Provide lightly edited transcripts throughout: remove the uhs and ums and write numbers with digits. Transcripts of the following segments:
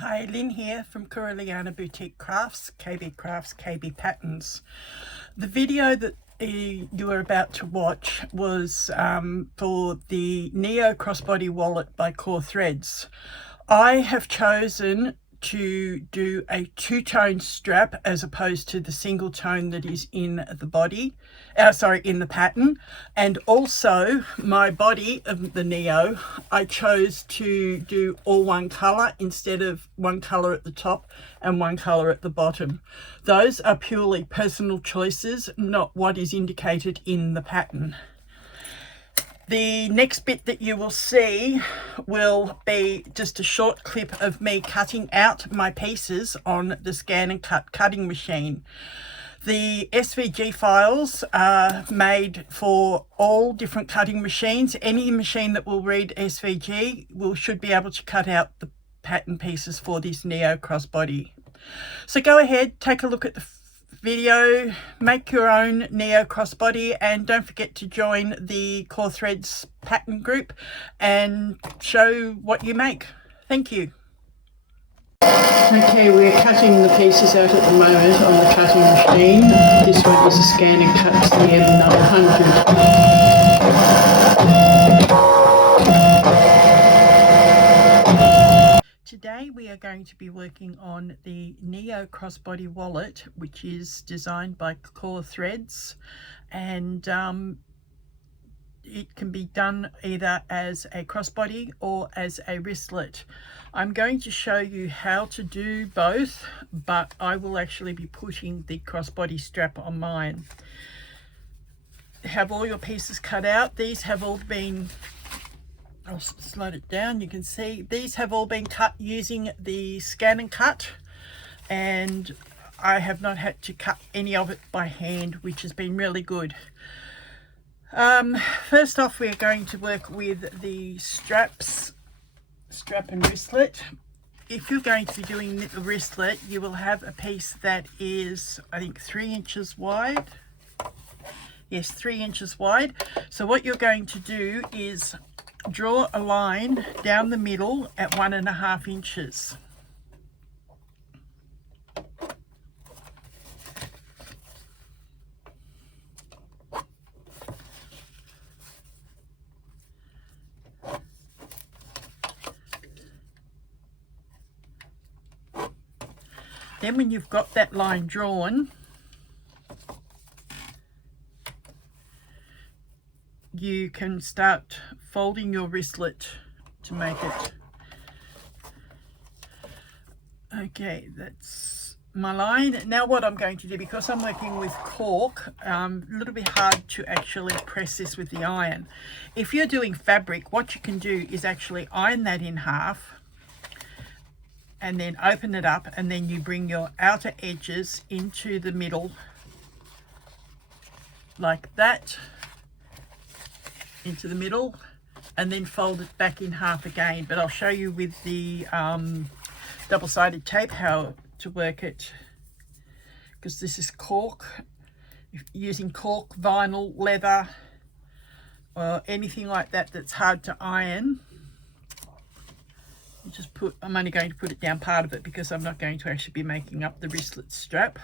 Hi, Lynn here from Kuriliana Boutique Crafts, KB Crafts, KB Patterns. The video that you are about to watch was for the Neo Crossbody wallet by Kaur Threads. I have chosen to do a two-tone strap as opposed to the single tone that is in the body, in the pattern. And also my body of the Neo, I chose to do all one color instead of one color at the top and one color at the bottom. Those are purely personal choices, not what is indicated in the pattern. The next bit that you will see will be just a short clip of me cutting out my pieces on the scan and cut cutting machine. The SVG files are made for all different cutting machines. Any machine that will read SVG should be able to cut out the pattern pieces for this Neo Crossbody. So go ahead, take a look at the video, make your own Neo Crossbody, and don't forget to join the Kaur Threads pattern group and show what you make. Thank you. Okay, we're cutting the pieces out at the moment on the cutting machine. This one is a scan and cut CM900. Today we are going to be working on the Neo Crossbody wallet, which is designed by Kaur Threads, and it can be done either as a crossbody or as a wristlet. I'm going to show you how to do both, but I will actually be putting the crossbody strap on mine. Have all your pieces cut out. These have all been, I'll slow it down, you can see these have all been cut using the scan and cut, and I have not had to cut any of it by hand, which has been really good. First off, we're going to work with the strap and wristlet. If you're going to be doing the wristlet, you will have a piece that is, I think, 3 inches wide. Yes, 3 inches wide. So what you're going to do is draw a line down the middle at 1.5 inches. Then when you've got that line drawn, you can start folding your wristlet to make it. Okay, that's my line. Now what I'm going to do, because I'm working with cork, a little bit hard to actually press this with the iron. If you're doing fabric, what you can do is actually iron that in half and then open it up, and then you bring your outer edges into the middle like that, into the middle, and then fold it back in half again. But I'll show you with the double-sided tape how to work it, because this is cork. If using cork, vinyl, leather, or anything like that that's hard to iron, you just put, I'm only going to put it down part of it because I'm not going to actually be making up the wristlet strap.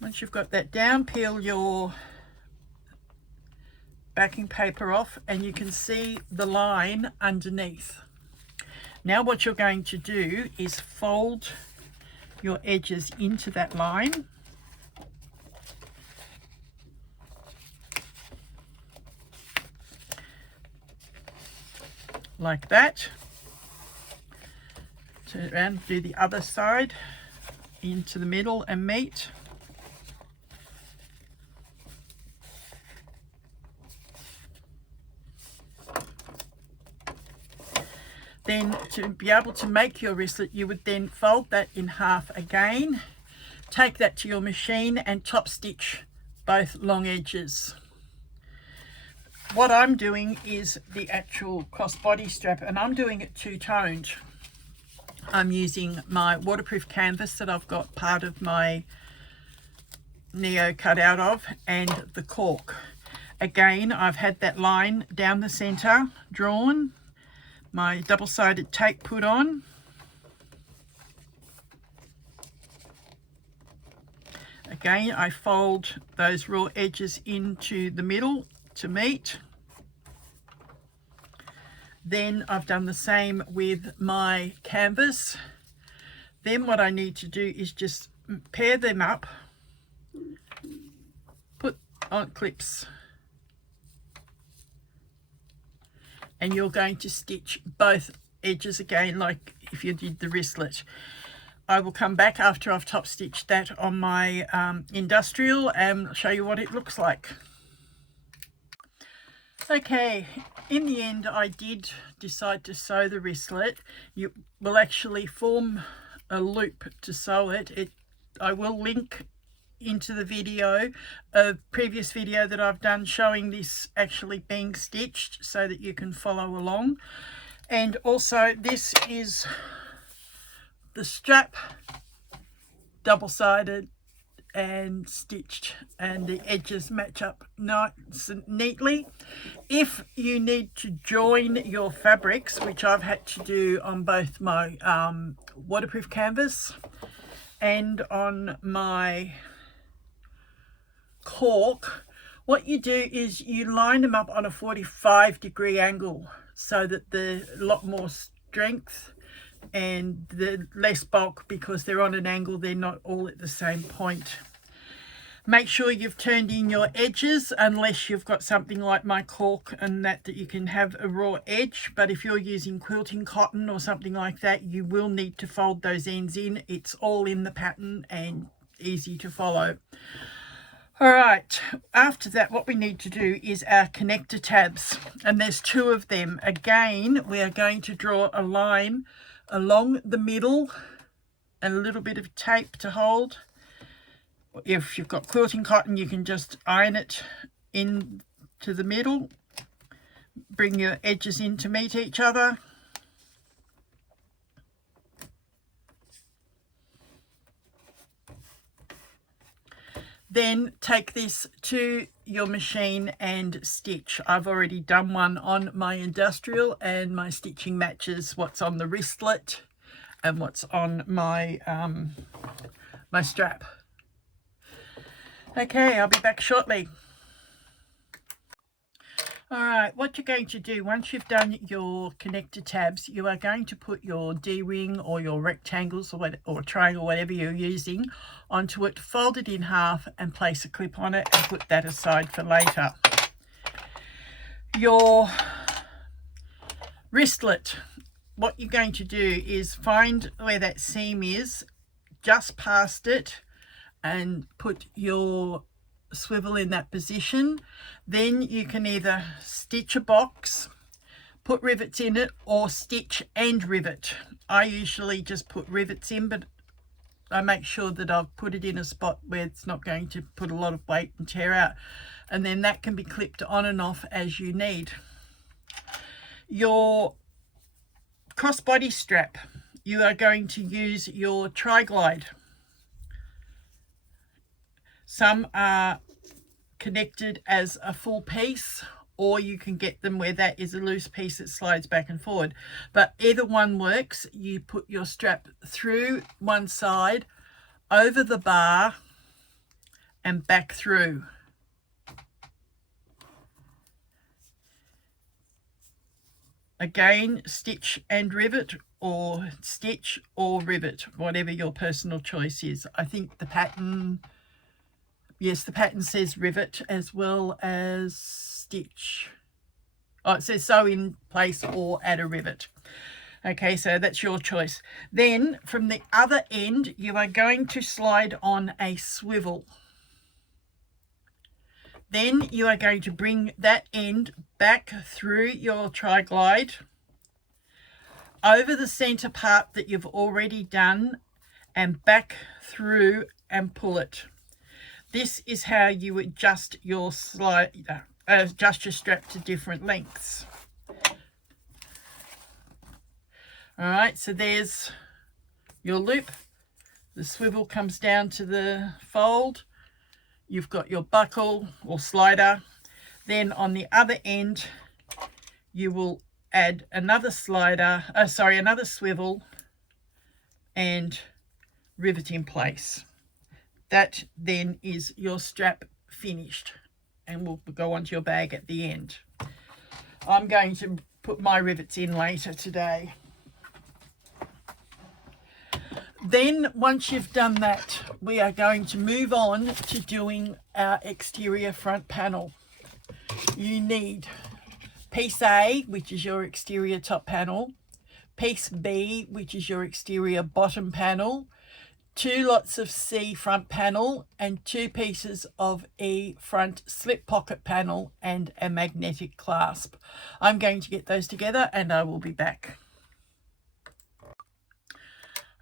Once you've got that down, peel your backing paper off and you can see the line underneath. Now what you're going to do is fold your edges into that line. Like that. Turn around, do the other side into the middle and meet. Then to be able to make your wristlet, you would then fold that in half again, take that to your machine and top stitch both long edges. What I'm doing is the actual crossbody strap, and I'm doing it two-toned. I'm using my waterproof canvas that I've got part of my Neo cut out of, and the cork. Again, I've had that line down the center drawn, my double-sided tape put on. Again, I fold those raw edges into the middle to meet. Then I've done the same with my canvas. Then what I need to do is just pair them up, put on clips, and you're going to stitch both edges again like if you did the wristlet. I will come back after I've top stitched that on my industrial and show you what it looks like. Okay, in the end I did decide to sew the wristlet. You will actually form a loop to sew it. I will link into the video, a previous video that I've done showing this actually being stitched so that you can follow along. And also this is the strap, double-sided and stitched, and the edges match up nice and neatly. If you need to join your fabrics, which I've had to do on both my waterproof canvas and on my cork, what you do is you line them up on a 45-degree angle so that there's a lot more strength and the less bulk, because they're on an angle, they're not all at the same point. Make sure you've turned in your edges, unless you've got something like my cork and that you can have a raw edge. But if you're using quilting cotton or something like that, you will need to fold those ends in. It's all in the pattern and easy to follow. All right, after that what we need to do is our connector tabs, and there's 2 of them. Again, we are going to draw a line along the middle and a little bit of tape to hold. If you've got quilting cotton, you can just iron it into the middle, bring your edges in to meet each other. Then take this to your machine and stitch. I've already done one on my industrial, and my stitching matches what's on the wristlet and what's on my my strap. Okay, I'll be back shortly. All right, what you're going to do once you've done your connector tabs, you are going to put your D-ring or your rectangles or triangle, whatever you're using, onto it, fold it in half and place a clip on it and put that aside for later. Your wristlet, what you're going to do is find where that seam is, just past it, and put your swivel in that position. Then you can either stitch a box, put rivets in it, or stitch and rivet. I usually just put rivets in, but I make sure that I've put it in a spot where it's not going to put a lot of weight and tear out, and then that can be clipped on and off as you need. Your crossbody strap, you are going to use your tri-glide. Some are connected as a full piece, or you can get them where that is a loose piece that slides back and forward. But either one works. You put your strap through one side, over the bar, and back through. Again, stitch and rivet, or stitch or rivet, whatever your personal choice is. I think the pattern... Yes, the pattern says rivet as well as stitch. Oh, it says sew in place or add a rivet. Okay, so that's your choice. Then from the other end, you are going to slide on a swivel. Then you are going to bring that end back through your tri-glide, over the center part that you've already done, and back through and pull it. This is how you adjust your adjust your strap to different lengths. All right, so there's your loop. The swivel comes down to the fold. You've got your buckle or slider. Then on the other end, you will add another another swivel and rivet in place. That then is your strap finished, and will go onto your bag at the end. I'm going to put my rivets in later today. Then once you've done that, we are going to move on to doing our exterior front panel. You need piece A, which is your exterior top panel, piece B, which is your exterior bottom panel, 2 lots of C front panel, and 2 pieces of E front slip pocket panel, and a magnetic clasp. I'm going to get those together and I will be back.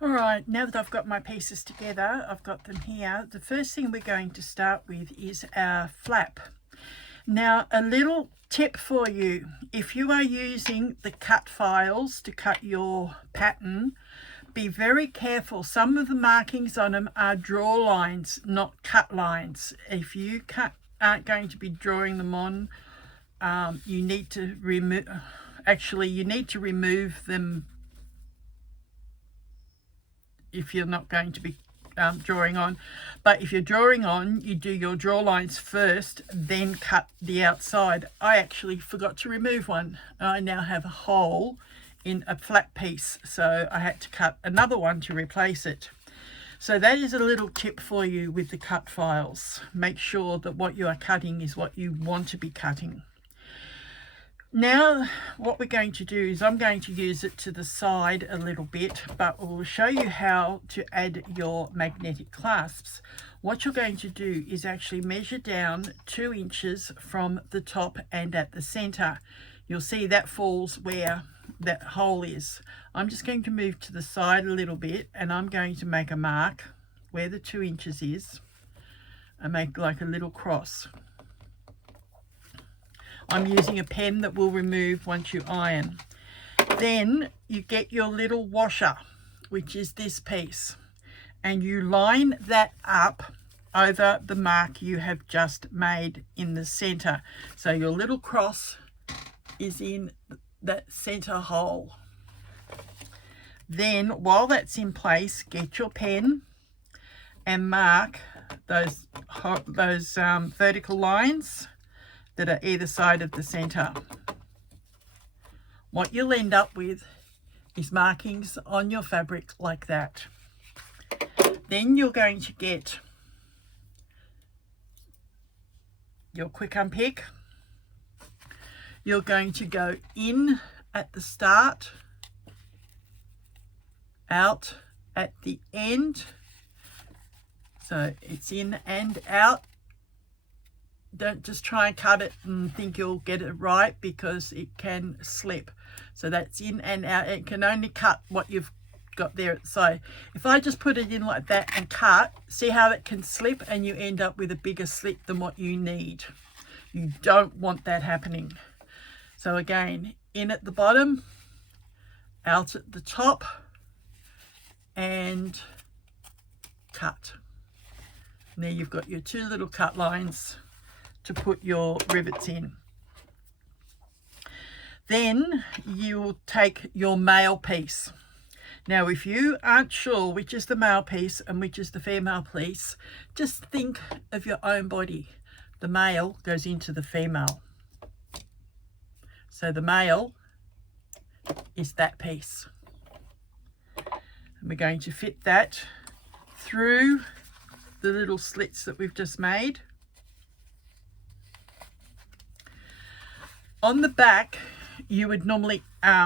Alright, now that I've got my pieces together, I've got them here. The first thing we're going to start with is our flap. Now, a little tip for you: if you are using the cut files to cut your pattern, be very careful. Some of the markings on them are draw lines, not cut lines. If you aren't going to be drawing them on, you need to remove, you need to remove them if you're not going to be drawing on. But if you're drawing on, you do your draw lines first, then cut the outside. I actually forgot to remove one. I now have a hole in a flat piece, so I had to cut another one to replace it. So that is a little tip for you with the cut files. Make sure that what you are cutting is what you want to be cutting. Now what we're going to do is I'm going to use it to the side a little bit, but we'll show you how to add your magnetic clasps. What you're going to do is actually measure down 2 inches from the top and at the center. You'll see that falls where that hole is. I'm just going to move to the side a little bit, and I'm going to make a mark where the 2 inches is and make like a little cross. I'm using a pen that will remove once you iron. Then you get your little washer, which is this piece, and you line that up over the mark you have just made in the center. So your little cross is in that center hole. Then while that's in place, get your pen and mark those vertical lines that are either side of the center. What you'll end up with is markings on your fabric like that. Then you're going to get your quick unpick. You're going to go in at the start, out at the end. So it's in and out. Don't just try and cut it and think you'll get it right, because it can slip. So that's in and out. It can only cut what you've got there at the side. If I just put it in like that and cut, see how it can slip, and you end up with a bigger slip than what you need. You don't want that happening. So again, in at the bottom, out at the top, and cut. And there you've got your 2 little cut lines to put your rivets in. Then you will take your male piece. Now, if you aren't sure which is the male piece and which is the female piece, just think of your own body. The male goes into the female. So the male is that piece. And we're going to fit that through the little slits that we've just made. On the back, you would normally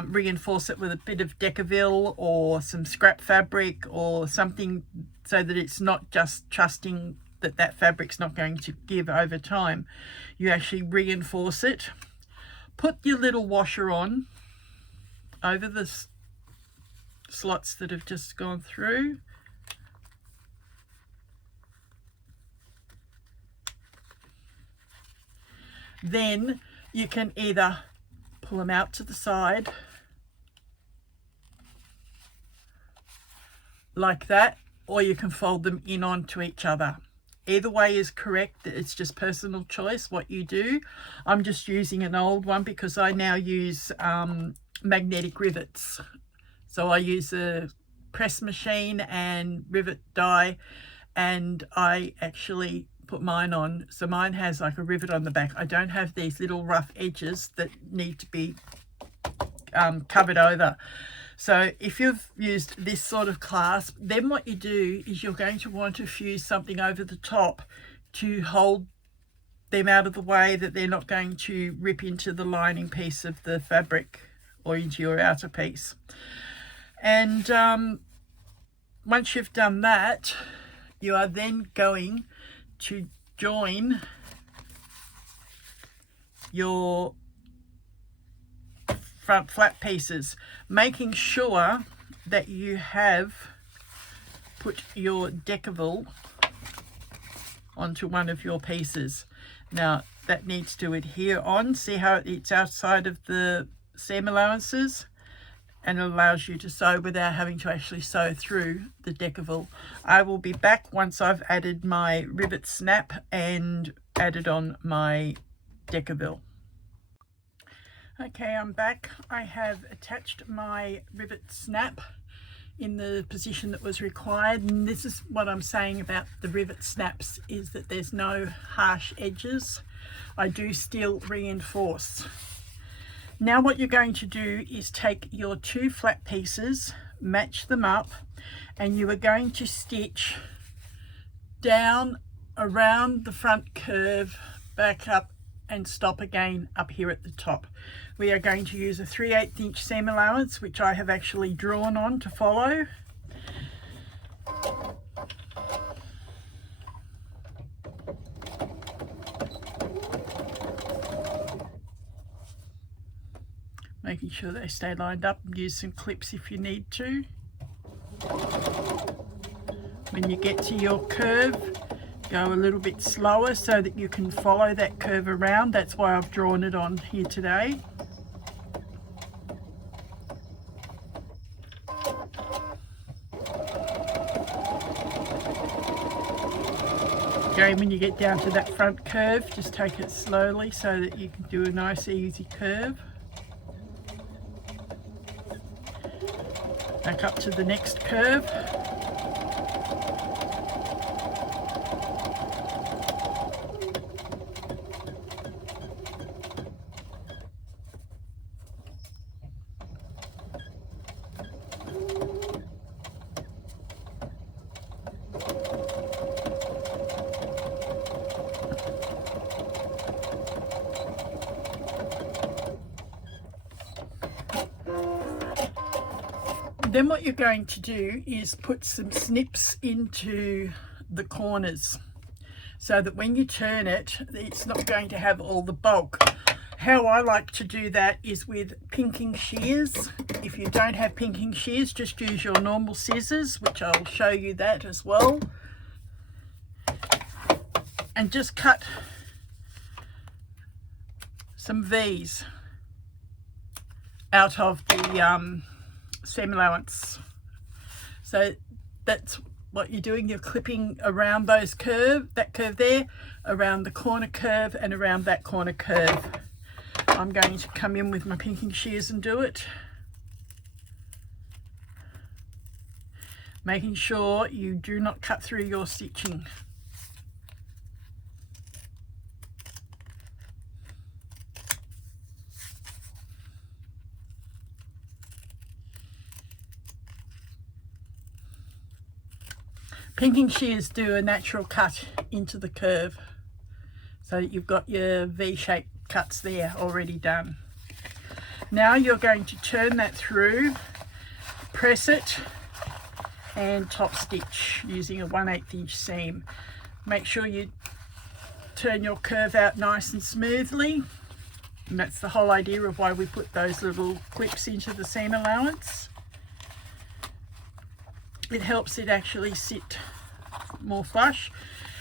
reinforce it with a bit of Decaville or some scrap fabric or something, so that it's not just trusting that that fabric's not going to give over time. You actually reinforce it. Put your little washer on over the slots that have just gone through. Then you can either pull them out to the side like that, or you can fold them in onto each other. Either way is correct. It's just personal choice what you do. I'm just using an old one because I now use magnetic rivets. So I use a press machine and rivet die, and I actually put mine on. So mine has like a rivet on the back. I don't have these little rough edges that need to be covered over. So if you've used this sort of clasp, then what you do is you're going to want to fuse something over the top to hold them out of the way, that they're not going to rip into the lining piece of the fabric or into your outer piece. And once you've done that, you are then going to join your front flap pieces, making sure that you have put your deckerville onto one of your pieces. Now that needs to adhere on. See how it's outside of the seam allowances, and it allows you to sew without having to actually sew through the deckerville. I will be back once I've added my rivet snap and added on my deckerville. Okay, I'm back. I have attached my rivet snap in the position that was required, and this is what I'm saying about the rivet snaps, is that there's no harsh edges. I do still reinforce. Now what you're going to do is take your two flat pieces, match them up, and you are going to stitch down around the front curve, back up and stop again up here at the top. We are going to use a 3/8 inch seam allowance, which I have actually drawn on to follow. Making sure they stay lined up, and use some clips if you need to. When you get to your curve, go a little bit slower so that you can follow that curve around. That's why I've drawn it on here today. Again, when you get down to that front curve, just take it slowly so that you can do a nice easy curve. Back up to the next curve. Then what you're going to do is put some snips into the corners so that when you turn it, it's not going to have all the bulk. How I like to do that is with pinking shears. If you don't have pinking shears, just use your normal scissors, which I'll show you that as well. And just cut some V's out of the seam allowance. So that's what you're doing. You're clipping around those that curve there, around the corner curve, and around that corner curve. I'm going to come in with my pinking shears and do it, making sure you do not cut through your stitching. Pinking shears do a natural cut into the curve, so that you've got your V-shaped cuts there already done. Now you're going to turn that through, press it, and top stitch using a 1/8 inch seam. Make sure you turn your curve out nice and smoothly, and that's the whole idea of why we put those little clips into the seam allowance. It helps it actually sit more flush.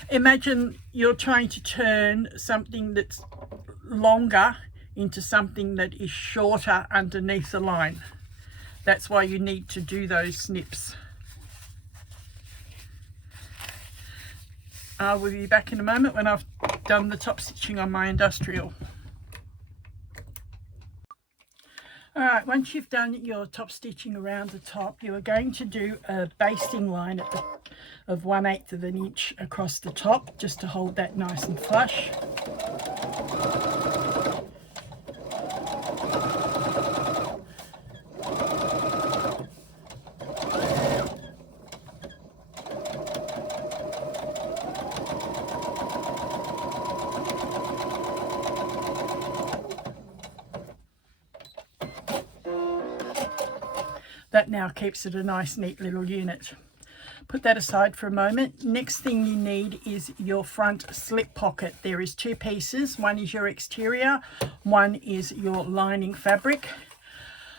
Imagine you're trying to turn something that's longer into something that is shorter underneath the line. That's why you need to do those snips. I will be back in a moment when I've done the top stitching on my industrial. Alright, once you've done your top stitching around the top, you are going to do a basting line at of 1/8 of an inch across the top, just to hold that nice and flush. That now keeps it a nice neat little unit. Put that aside for a moment. Next thing you need is your front slip pocket. There is 2 pieces. One is your exterior, one is your lining fabric.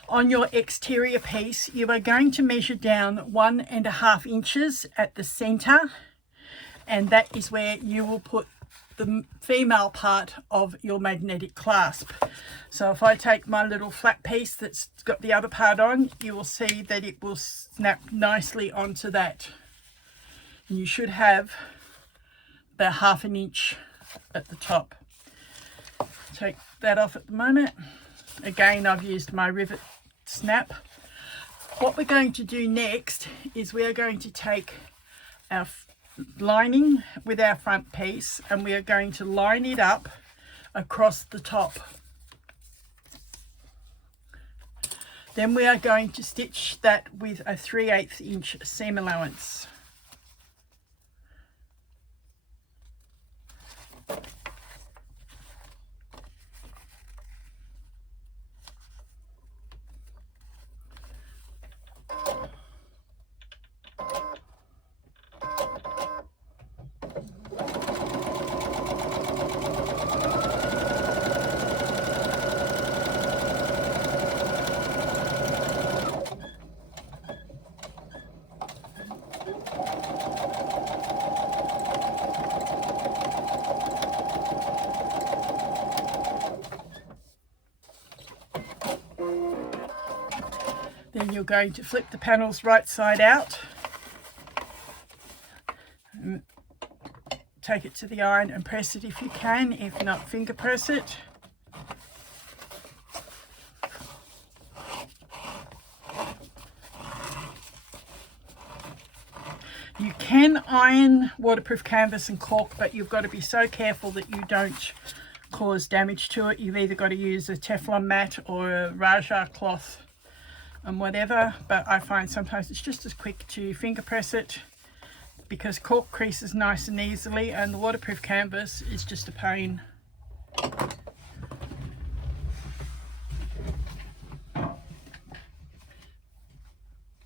On your exterior piece, you are going to measure down 1.5 inches at the center, and that is where you will put the female part of your magnetic clasp. So if I take my little flat piece that's got the other part on, you will see that it will snap nicely onto that. And you should have about 1/2 inch at the top. Take that off at the moment. Again, I've used my rivet snap. What we're going to do next is we are going to take our lining with our front piece, and we are going to line it up across the top. Then we are going to stitch that with a 3/8 inch seam allowance. Then you're going to flip the panels right side out, and take it to the iron and press it if you can, if not finger press it. You can iron waterproof canvas and cork, but you've got to be so careful that you don't cause damage to it. You've either got to use a Teflon mat or a Raja cloth and whatever, but I find sometimes it's just as quick to finger press it, because cork creases nice and easily and the waterproof canvas is just a pain.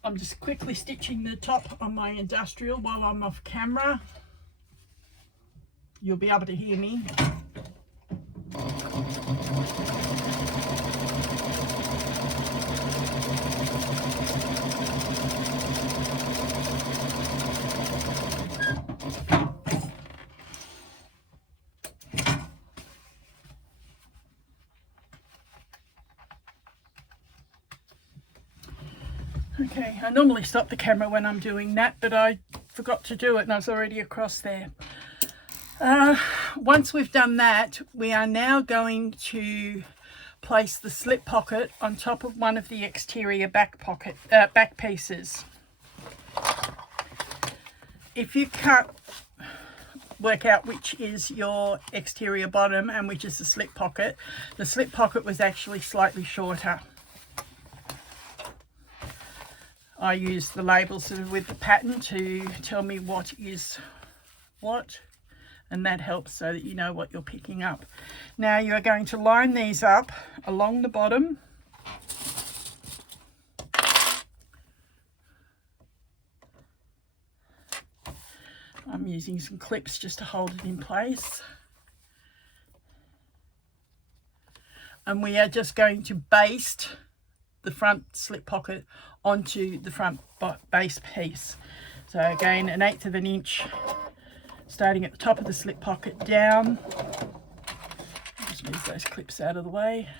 I'm just quickly stitching the top on my industrial while I'm off camera. You'll be able to hear me. Okay, I normally stop the camera when I'm doing that, but I forgot to do it and I was already across there. Once we've done that, we are now going to place the slip pocket on top of one of the exterior back pieces. If you can't work out which is your exterior bottom and which is the slip pocket was actually slightly shorter. I use the labels with the pattern to tell me what is what, and that helps so that you know what you're picking up. Now you are going to line these up along the bottom. I'm using some clips just to hold it in place. And we are just going to baste the front slip pocket onto the front base piece. So again, 1/8 of an inch, starting at the top of the slip pocket down. Just move those clips out of the way.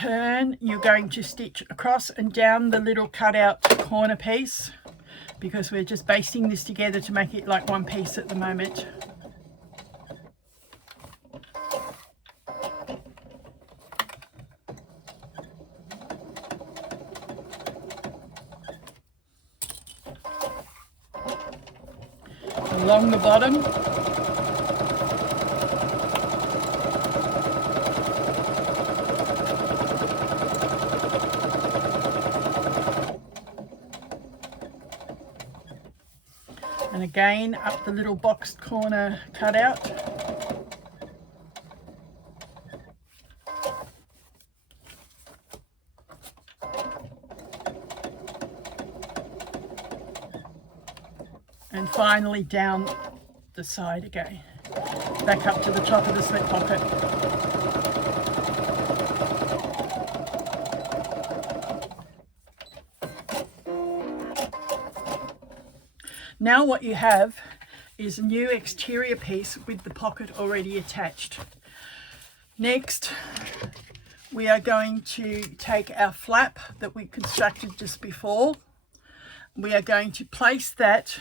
turn, you're going to stitch across and down the little cutout corner piece, because we're just basting this together to make it like one piece at the moment. Along the bottom. And again up the little boxed corner cutout. And finally down the side again, back up to the top of the slip pocket. Now what you have is a new exterior piece with the pocket already attached. Next, we are going to take our flap that we constructed just before. We are going to place that,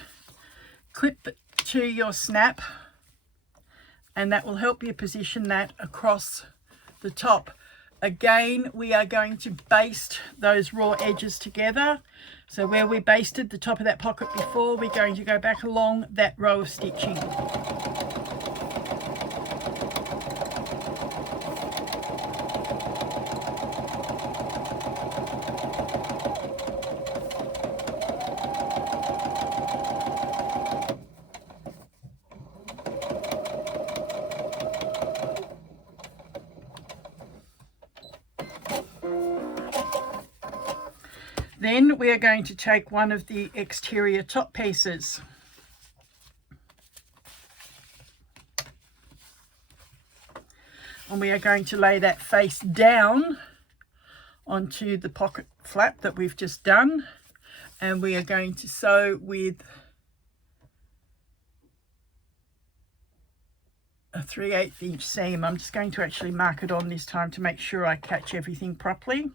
clip to your snap, and that will help you position that across the top. Again, we are going to baste those raw edges together. So where we basted the top of that pocket before, we're going to go back along that row of stitching. Then we are going to take one of the exterior top pieces. And we are going to lay that face down onto the pocket flap that we've just done. And we are going to sew with a 3/8 inch seam. I'm just going to actually mark it on this time to make sure I catch everything properly.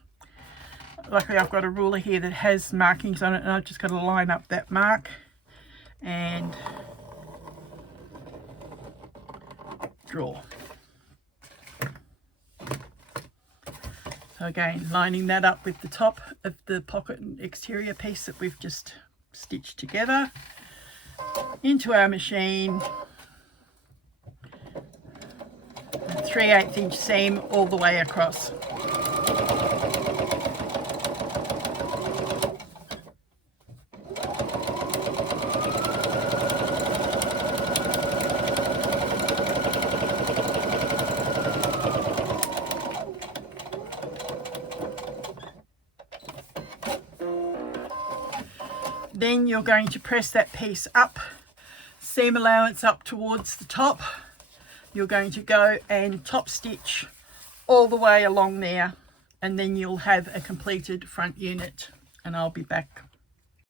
Luckily I've got a ruler here that has markings on it, and I've just got to line up that mark and draw. So again, lining that up with the top of the pocket and exterior piece that we've just stitched together into our machine. 3/8 inch seam all the way across. Then you're going to press that piece up, seam allowance up towards the top. You're going to go and top stitch all the way along there, and then you'll have a completed front unit, and I'll be back